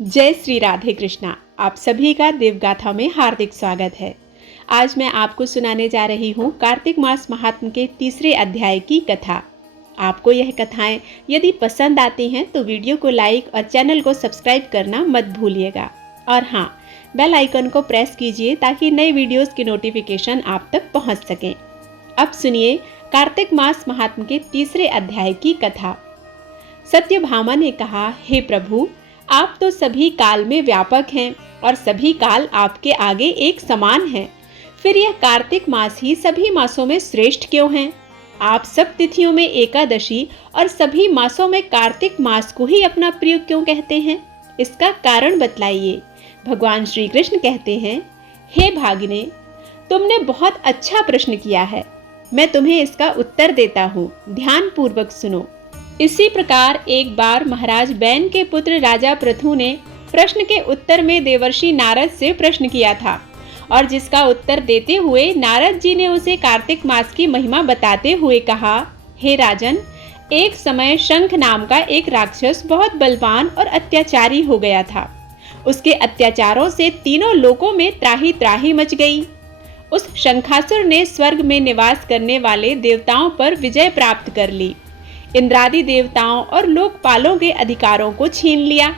जय श्री राधे कृष्णा। आप सभी का देवगाथा में हार्दिक स्वागत है। आज मैं आपको सुनाने जा रही हूँ कार्तिक मास महात्म के तीसरे अध्याय की कथा। आपको यह कथाएं यदि पसंद आती हैं तो वीडियो को लाइक और चैनल को सब्सक्राइब करना मत भूलिएगा। और हाँ, बेल आइकन को प्रेस कीजिए ताकि नए वीडियोस की नोटिफिकेशन आप तक पहुँच सकें। अब सुनिए कार्तिक मास महात्म के तीसरे अध्याय की कथा। सत्यभामा ने कहा, हे प्रभु, आप तो सभी काल में व्यापक हैं और सभी काल आपके आगे एक समान हैं। फिर यह कार्तिक मास ही सभी मासों में श्रेष्ठ क्यों है? आप सब तिथियों में एकादशी और सभी मासों में कार्तिक मास को ही अपना प्रिय क्यों कहते हैं? इसका कारण बतलाइए। भगवान श्री कृष्ण कहते हैं, हे भागिने, तुमने बहुत अच्छा प्रश्न किया है। मैं तुम्हें इसका उत्तर देता हूँ, ध्यान पूर्वक सुनो। इसी प्रकार एक बार महाराज बैन के पुत्र राजा पृथु ने प्रश्न के उत्तर में देवर्षि नारद से प्रश्न किया था और जिसका उत्तर देते हुए नारद जी ने उसे कार्तिक मास की महिमा बताते हुए कहा, हे राजन, एक समय शंख नाम का एक राक्षस बहुत बलवान और अत्याचारी हो गया था। उसके अत्याचारों से तीनों लोकों में त्राही त्राही मच गई। उस शंखासुर ने स्वर्ग में निवास करने वाले देवताओं पर विजय प्राप्त कर ली, इंद्रादि देवताओं और लोकपालों के अधिकारों को छीन लिया।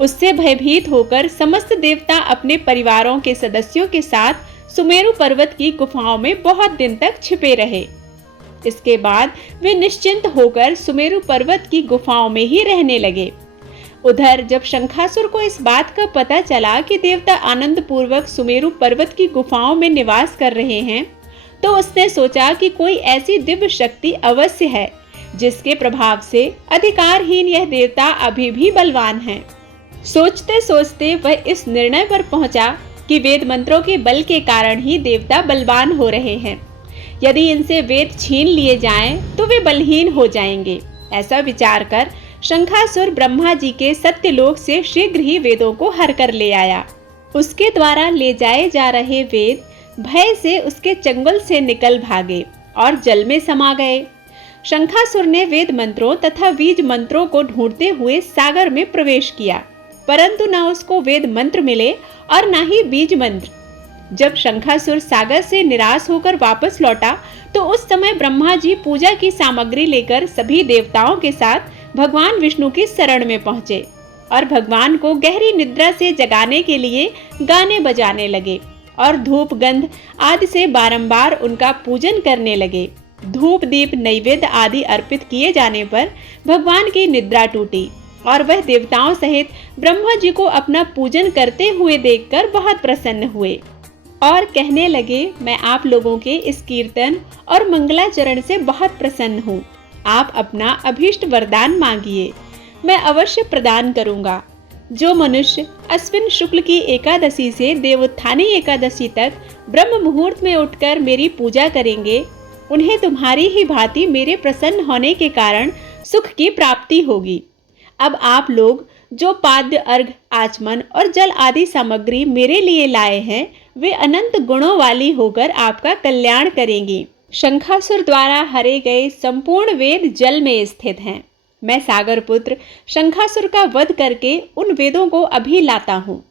उससे भयभीत होकर समस्त देवता अपने परिवारों के सदस्यों के साथ सुमेरु पर्वत की गुफाओं में बहुत दिन तक छिपे रहे। इसके बाद वे निश्चिंत होकर सुमेरु पर्वत की गुफाओं में ही रहने लगे। उधर जब शंखासुर को इस बात का पता चला कि देवता आनंद पूर्वक सुमेरु पर्वत की गुफाओं में निवास कर रहे हैं, तो उसने सोचा कि कोई ऐसी दिव्य शक्ति अवश्य है जिसके प्रभाव से अधिकारहीन यह देवता अभी भी बलवान है। सोचते सोचते वह इस निर्णय पर पहुंचा कि वेद मंत्रों के बल के कारण ही देवता बलवान हो रहे हैं। यदि इनसे वेद छीन लिए जाएं तो वे बलहीन हो जाएंगे। ऐसा विचार कर शंखासुर ब्रह्मा जी के सत्यलोक से शीघ्र ही वेदों को हर कर ले आया। उसके द्वारा ले जाए जा रहे वेद भय से उसके चंगुल से निकल भागे और जल में समा गए। शंखासुर ने वेद मंत्रों तथा बीज मंत्रों को ढूंढते हुए सागर में प्रवेश किया, परंतु न उसको वेद मंत्र मिले और न ही बीज मंत्र। जब शंखासुर सागर से निराश होकर वापस लौटा तो उस समय ब्रह्मा जी पूजा की सामग्री लेकर सभी देवताओं के साथ भगवान विष्णु की शरण में पहुंचे और भगवान को गहरी निद्रा से जगाने के लिए गाने बजाने लगे और धूप गंध आदि से बारंबार उनका पूजन करने लगे। धूप दीप नैवेद्य आदि अर्पित किए जाने पर भगवान की निद्रा टूटी और वह देवताओं सहित ब्रह्मा जी को अपना पूजन करते हुए देखकर बहुत प्रसन्न हुए और कहने लगे, मैं आप लोगों के इस कीर्तन और मंगलाचरण से बहुत प्रसन्न हूँ। आप अपना अभीष्ट वरदान मांगिए, मैं अवश्य प्रदान करूँगा। जो मनुष्य अश्विन शुक्ल की एकादशी से देवोत्थानी एकादशी तक ब्रह्म मुहूर्त में उठकर मेरी पूजा करेंगे, उन्हें तुम्हारी ही भांति मेरे प्रसन्न होने के कारण सुख की प्राप्ति होगी। अब आप लोग जो पाद्य अर्घ आचमन और जल आदि सामग्री मेरे लिए लाए हैं, वे अनंत गुणों वाली होकर आपका कल्याण करेंगी। शंखासुर द्वारा हरे गए संपूर्ण वेद जल में स्थित हैं। मैं सागर पुत्र शंखासुर का वध करके उन वेदों को अभी लाता हूँ।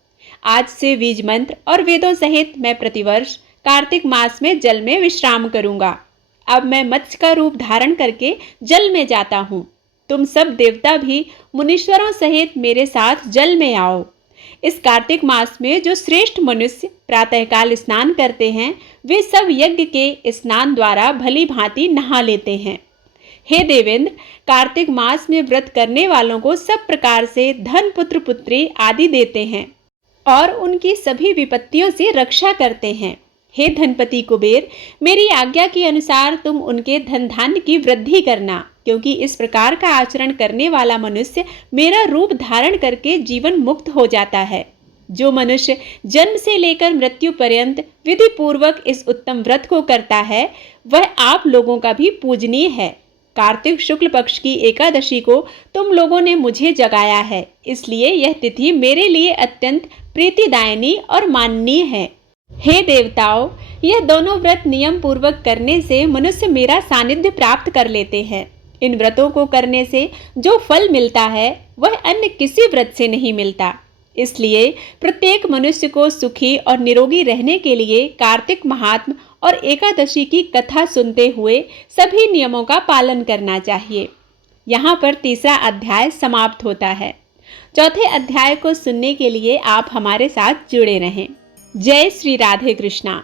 आज से बीज मंत्र और वेदों सहित मैं प्रतिवर्ष कार्तिक मास में जल में विश्राम करूँगा। अब मैं मत्स्य का रूप धारण करके जल में जाता हूँ। तुम सब देवता भी मुनीश्वरों सहित मेरे साथ जल में आओ। इस कार्तिक मास में जो श्रेष्ठ मनुष्य प्रातःकाल स्नान करते हैं, वे सब यज्ञ के स्नान द्वारा भली भांति नहा लेते हैं। हे देवेंद्र, कार्तिक मास में व्रत करने वालों को सब प्रकार से धन पुत्र पुत्री आदि देते हैं और उनकी सभी विपत्तियों से रक्षा करते हैं। हे धनपति कुबेर, मेरी आज्ञा के अनुसार तुम उनके धन धान्य की वृद्धि करना, क्योंकि इस प्रकार का आचरण करने वाला मनुष्य मेरा रूप धारण करके जीवन मुक्त हो जाता है। जो मनुष्य जन्म से लेकर मृत्यु पर्यंत विधि पूर्वक इस उत्तम व्रत को करता है, वह आप लोगों का भी पूजनीय है। कार्तिक शुक्ल पक्ष की एकादशी को तुम लोगों ने मुझे जगाया है, इसलिए यह तिथि मेरे लिए अत्यंत प्रीतिदायिनी और माननीय है। हे देवताओं, यह दोनों व्रत नियम पूर्वक करने से मनुष्य मेरा सानिध्य प्राप्त कर लेते हैं। इन व्रतों को करने से जो फल मिलता है वह अन्य किसी व्रत से नहीं मिलता। इसलिए प्रत्येक मनुष्य को सुखी और निरोगी रहने के लिए कार्तिक महात्म और एकादशी की कथा सुनते हुए सभी नियमों का पालन करना चाहिए। यहाँ पर तीसरा अध्याय समाप्त होता है। चौथे अध्याय को सुनने के लिए आप हमारे साथ जुड़े रहें। जय श्री राधे कृष्णा।